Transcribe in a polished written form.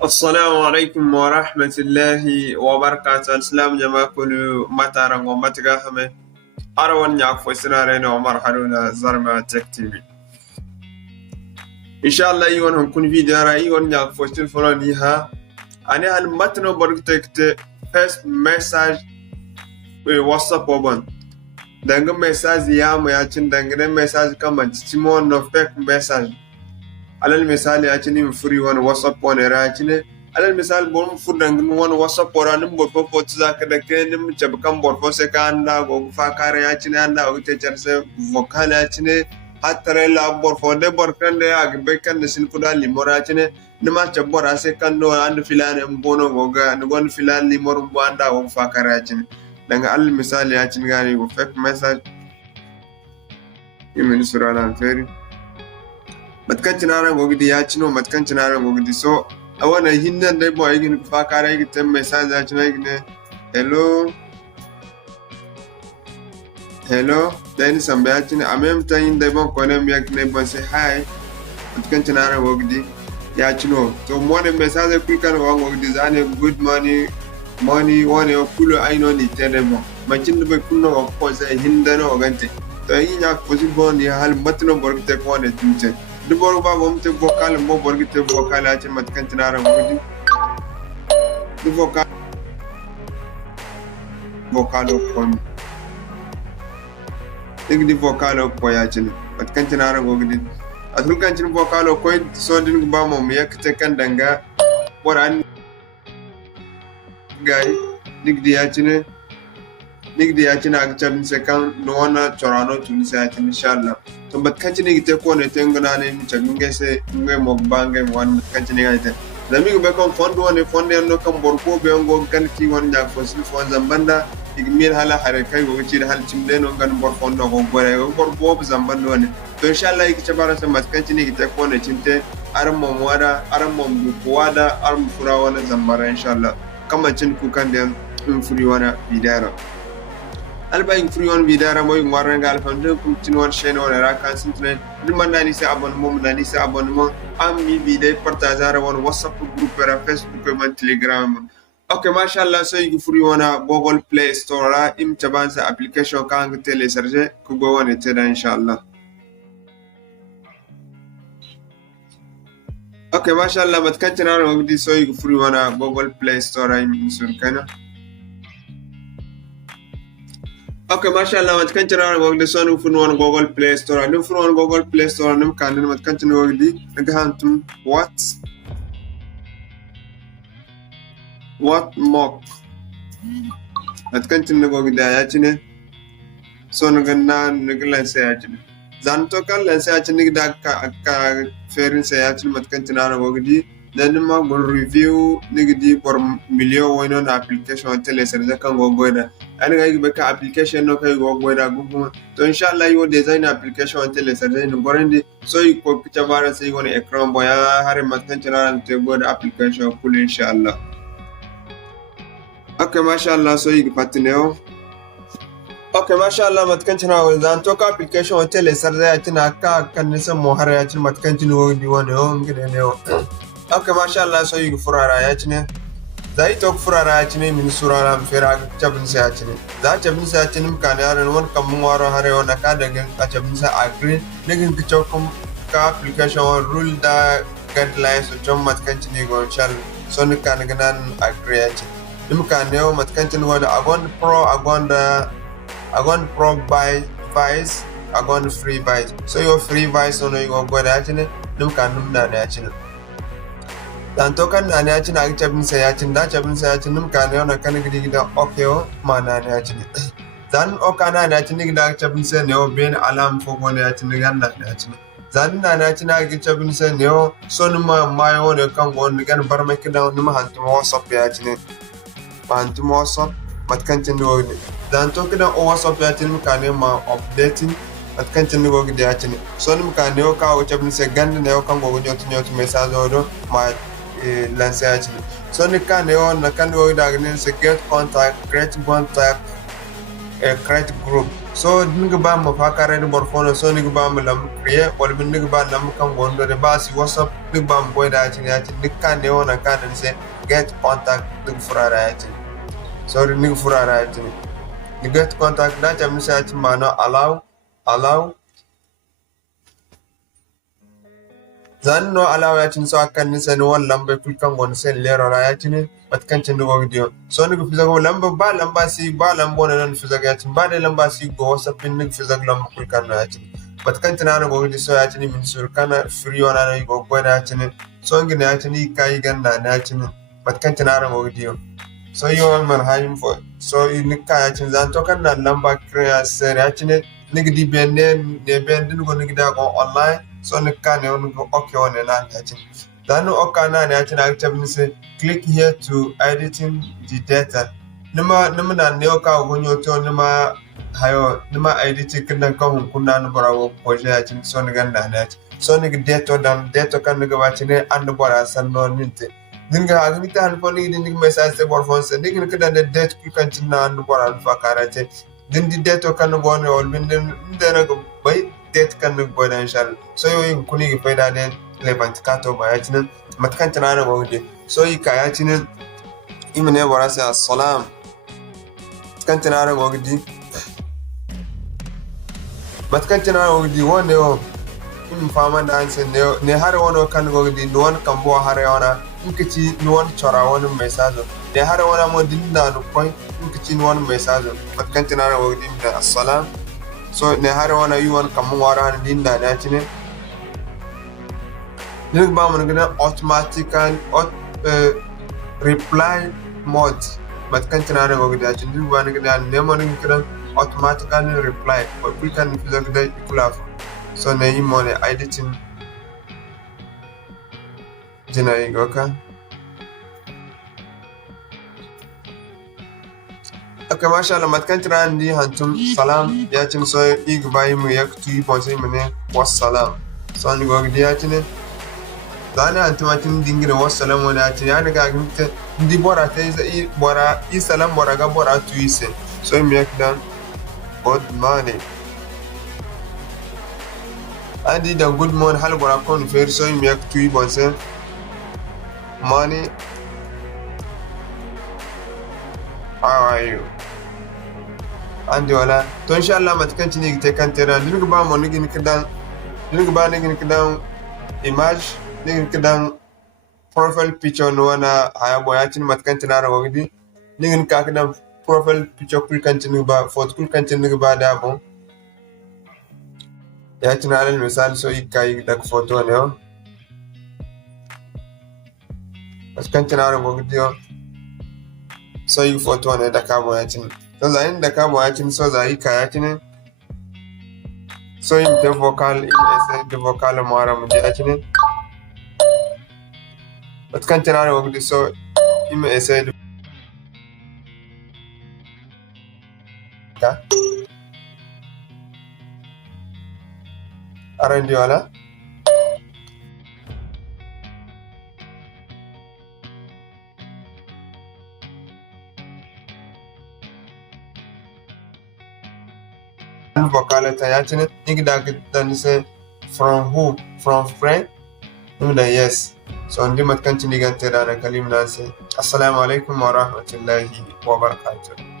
السلام عليكم ورحمة الله وبركاته. السلام جماعة كل متى ومتى هم أروان يعرف سنارين عمر حرونا زرما تك تي في. إن شاء الله يوم هنكون فيديو يوم يعرف تلفونيها أنا هالمتن بركتك first message WhatsApp وبن دعنا message يا ياتين دعنا message كمان تيمون نفك message على المثال ياتني مفري وان واتساب وان راتني على المثال بوم فودان وان واتساب وران بورفو فوتزا كده كان متبكم بورفو سكاندا وفاكار ياتني اندا وتجرس فوكال ياتني حتى لا بورفو ده بوركن ده اغبكن نسين كودا ليموراتني نما تبور اسكان دو اند فلان مبونو غوغا نغون فلان ليمور بواندا وفاكار ياتني دغ على المثال ياتني غاني وفك مساج يمن سورة فيري matkanci naran gogidi ya cino matkanci naran gogidi so a wannan hinnan dai boy gin fa kare gitan message ya cino gine hello then samba ya cino amem tan dai bon ko nem yak ne bon say hi matkanci naran gogidi ya cino so mo ne message ku kan wa gogidi zane good morning woni o kulo aino ni tedemo macin do kunno ko say hindano gante to yi ya possible ni hal matno borgite ko ne tunte Dibor ba bom te vocal mo borgi te vocal a mat kantinara ngudi du vocal kon di vocal ko ya chini mat kantinara ngudi atul kantin vocal ko so din ba mo yak te kan danga boran gai digdi ya chini ak chabin se kan no wana chorano tunisa ya chini inshallah to bat kanchini gite ko ne tengana ne chagunge se ngue mo bange wan kanchini gaite lami be kon fondo ne fonde no kam borko be ngo kan ki won jak fosil fon zambanda igmir hala hare kai go ci hal cimde no gan bor fondo go gore go bor bob zambando ne to inshallah iki chabara se mat kanchini gite ko ne cinte aram mo wada aram mo ko wada aram fura wana zambara inshallah kama cin ku kan dem furi wana bidara albayin free on vidara moy ngwaranga alfamde kum tinwan chaîne on ra kan sintene dimandani se abonnement mandani se abonnement ami vidéo partager on whatsapp group ra facebook man telegram okay mashallah so yigi free wana google play store ra im tabansa application kan télécharger ku go wona teda inshallah okay mashallah mat kan tinara ngdi so yigi free wana google play store ra im sur kana Okay, mashallah, mat kan chana ngog de sonu fun won Google Play Store. Nim fun won Google Play Store nim kan mat kan chana ngog di nga hantum what mock. Mat kan chana ngog da ya chine. Sonu ganna nglan se ya chine. Zan to kan lan se ya chine da ka ferin se ya chine mat kan chana ngog di then ma gon review nigdi por million wino na application télécharger kan go goda ani ga be ka application no kay go goda gugu to inshallah yo design application télécharger no gorandi so ko pichabara sai woni ekran boya hare matan chana te goda application kul inshallah okay mashallah so yi patineo okay mashallah matkan chana zan to ka application télécharger tina ka kan nisa mo hare ya chin matkan chin wo di woni o ngide ne Okay, mashallah, so you furara ya chine. Zai tok furara ya chine min surara mfera chabin sa ya chine. Za chabin sa ya chine mkane aran won kam mwaro hare won ka daga ka chabin sa agree. Nigin ki chokum ka application on rule da guidelines so chom mat kan chine go chal. So ni kan ganan agree ya chine. Nim kan ne mat kan chine wada agon pro buy vice agon free vice. So your free vice on you go da chine. Nim kan num na ya chine. Dan tokan na ne acin agi cabin sa yacin da cabin sa yacin nim kan yona kan gidi gida okeo ma na ne acin dan okana ne acin gida cabin sa ne o ben alam fo go ne acin gan na ne acin dan na ne acin agi cabin sa ne o son ma mayo ne kan go ne gan bar me kida nim hantu whatsapp yacin hantu whatsapp mat kan tin do ne dan to kida o whatsapp yacin nim kan ma updating mat kan tin go gidi yacin son nim kan ne o ka o cabin sa gan ne o kan go nyoto message do ma lansage so ni kan yo na kan yo da ne se get contact create contact create group so niga ba ma fa kare ni bor fono so niga ba ma lam créer wala bin niga ba lam kan gondo de ba si whatsapp niga ba ma boyda ci ya ci dikka ne wona kan se get contact niga furara ya ci so niga furara ya ci ni get contact da ta misa ci mana allow zan no allow ya ci so akan ni sen won lambe kul kan gon sen lero ra ya ci ne bat kan ci ndo video so niga fi zago lamba si ba lambo na nan fi zaga ya ci ba de lamba si go whatsapp niga fi zaga lamba kul kan ya ci bat kan ci na go di so ya ci ni min sur kana free wana na go go da ya ci ne so ngi na ya ci ni kai ganda na ya ci ne bat kan ci na go di so yo man hayim fo so ni ka ya ci zan to kan na lamba créer ser ya ci ne niga di ben ne ben din go niga da go online so ni ka ne on go okay on na ya ci danu okana ne ya ci na tabni se click here to editing the data nima na ne ka gonyo to nima hayo nima edit kindan ka hun kunna no barawo projet ya ci so ni ganda ne so ni data kan ga ba ci ne and bara san no ninte dinga agni ta han foni din message se bor fon se dinga kada de date ku kan ci na and bara fa karate din di data kan go ne ol bin ndera go bay date kan go da inshallah so yo yin kuni ga faida ne levant kato ba ya ci nan matkan tana go de so yi ka ya ci nan imene bara se assalam kan tana go di matkan tana go di wonde o in fama da anse ne har wono kan go di non kan bo har wana inkici non chora woni message ne har wona mo dinda no koy inkici non message matkan tana go di da assalam so ne har wona yi won kam wara dinda da ci ne ni ba mo ngana automatic reply mode matkan tana go di ci ni ba ngana ne mo ngana automatically reply or we can feel the ikula so na yi mo ne editing jina yi goka aka masha Allah matkan tana ndi hantum salam ya cin so igbai mu yak tu po sai mu ne wassalam so ni go di ya cin dana antuma tin dingira wassalam wala cin ya daga ginte ndi bora tai sai bora salam bora ga bora tu ise so mi yak dan good morning andi dan good morning hal bora kon fer so mi yak tu bonse money how are you andi wala to inshallah matkan ci ni te kan tera dinga ba mo nigi kidan image nigi kidan profile picture no wana aya bo ya tin matkan tina ra wogdi nigi ka kidan profile picture kul kan tin ba photo kul kan tin ba da bo ya tin ala misal so ikai dak photo ne o matkan tina ra wogdi so yi photo ne da ka bo ya tin so zayin da ka bo ya tin so zai ka ya tin so in the vocal in essay the vocal mara mu ya tin but kan tin ara wogdi so in essay ka arandi wala vocal ta ya tin igda gidan se from who from friend da yes so ndi matkan tin digan tera da kalim na se assalamu alaikum wa rahmatullahi wa barakatuh